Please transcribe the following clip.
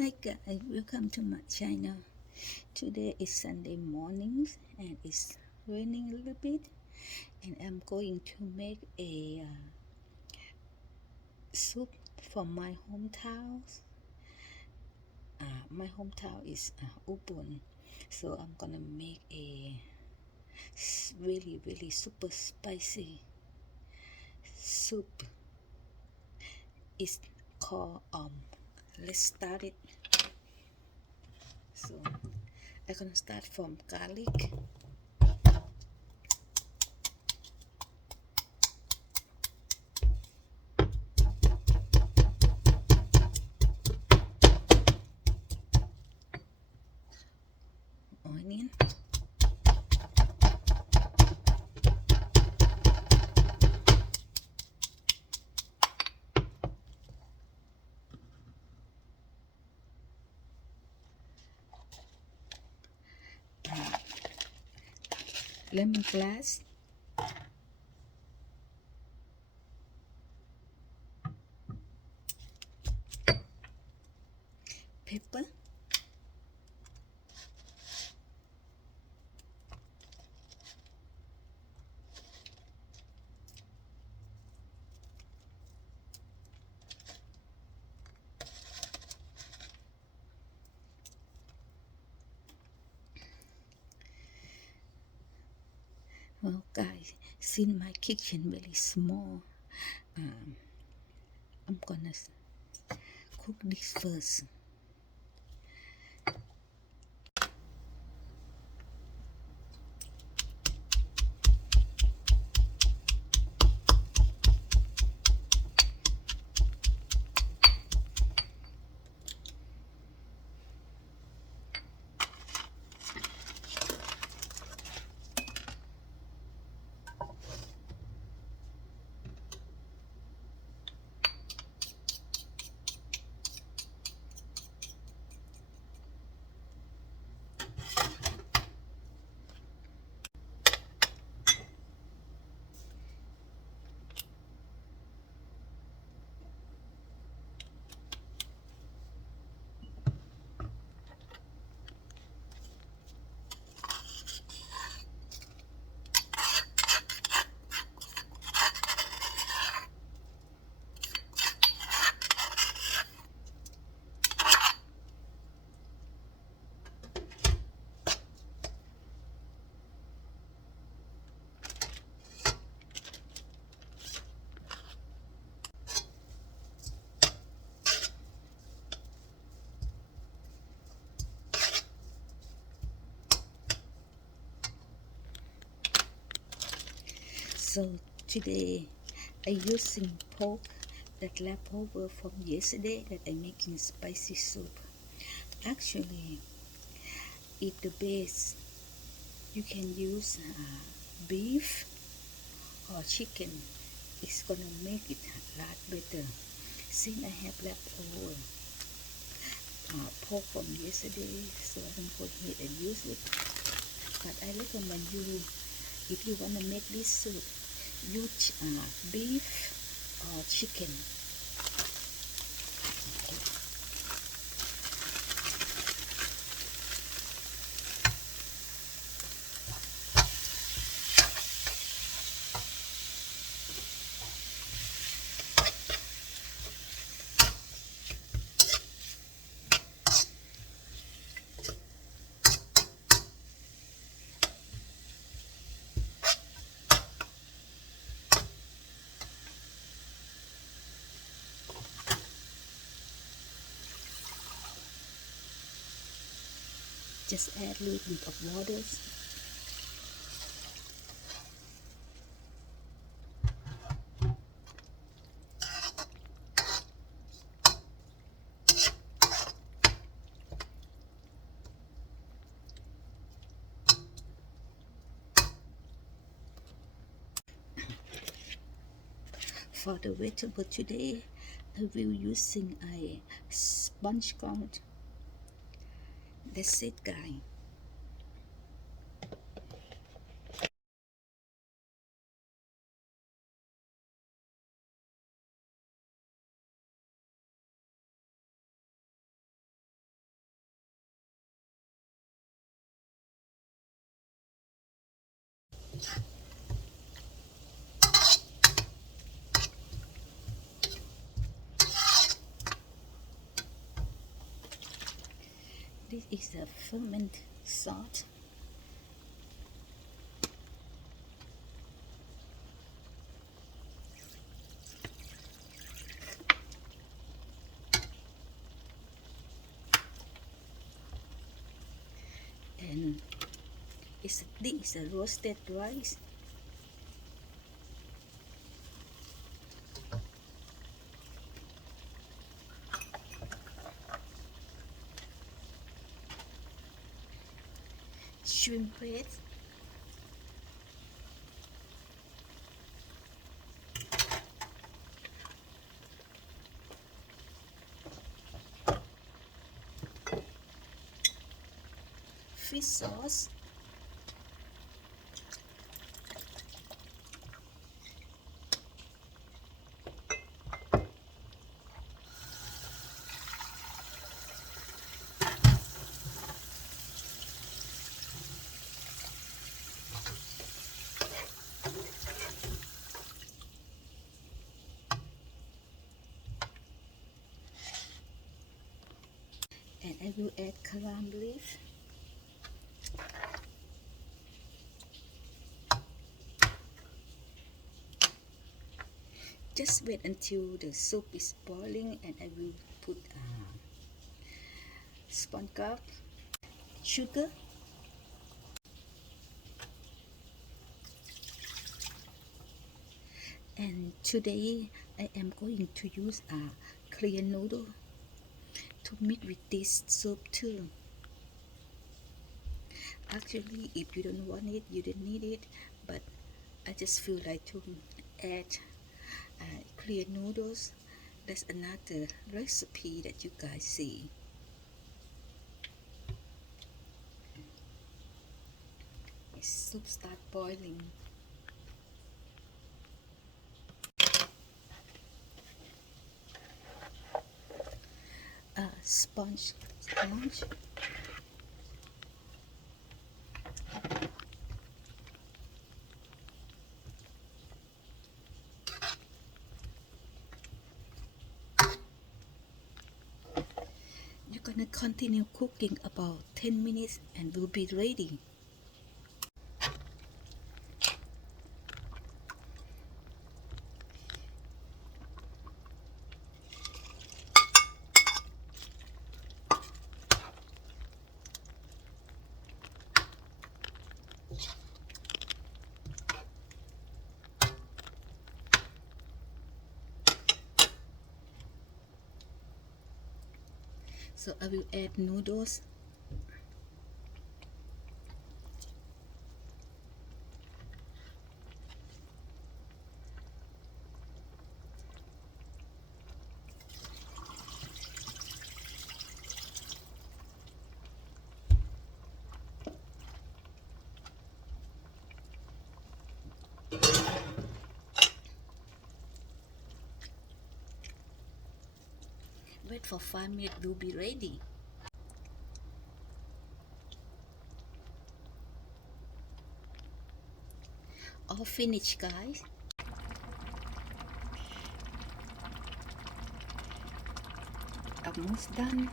Hi guys, welcome to my channel. Today is Sunday morning and it's raining a little bit, and I'm going to make a soup from my hometown. My hometown is Ubon, so I'm gonna make a really super spicy soup. It's called let's start it. So I'm gonna start from garlic. Onion. Lemongrass. Pepper. Well, guys, since my kitchen really small, um, I'm gonna cook this first. So today I using pork that left over from yesterday that I making spicy soup. Actually, if the base you can use beef or chicken, it's gonna make it a lot better. Since I have leftover pork from yesterday, so I'm going to go ahead and use it. But I recommend you, if you want to make this soup, use beef or chicken. Just add a little bit of water. For the vegetable today, I will using a sponge gourd. That's it, guys. This is a ferment salt. And this is a roasted rice. Shrimp paste. Fish sauce. And I will add calam leaf. Just wait until the soup is boiling and I will put sponge cake, sugar, and today I am going to use a clear noodle to mix with this soup too. Actually, if you don't want it, you don't need it, but I just feel like to add clear noodles. That's another recipe that you guys see. The soup start boiling. Sponge. You're gonna continue cooking about 10 minutes and will be ready. So I will add noodles. Wait for 5 minutes, will be ready. All finished, guys. Almost done.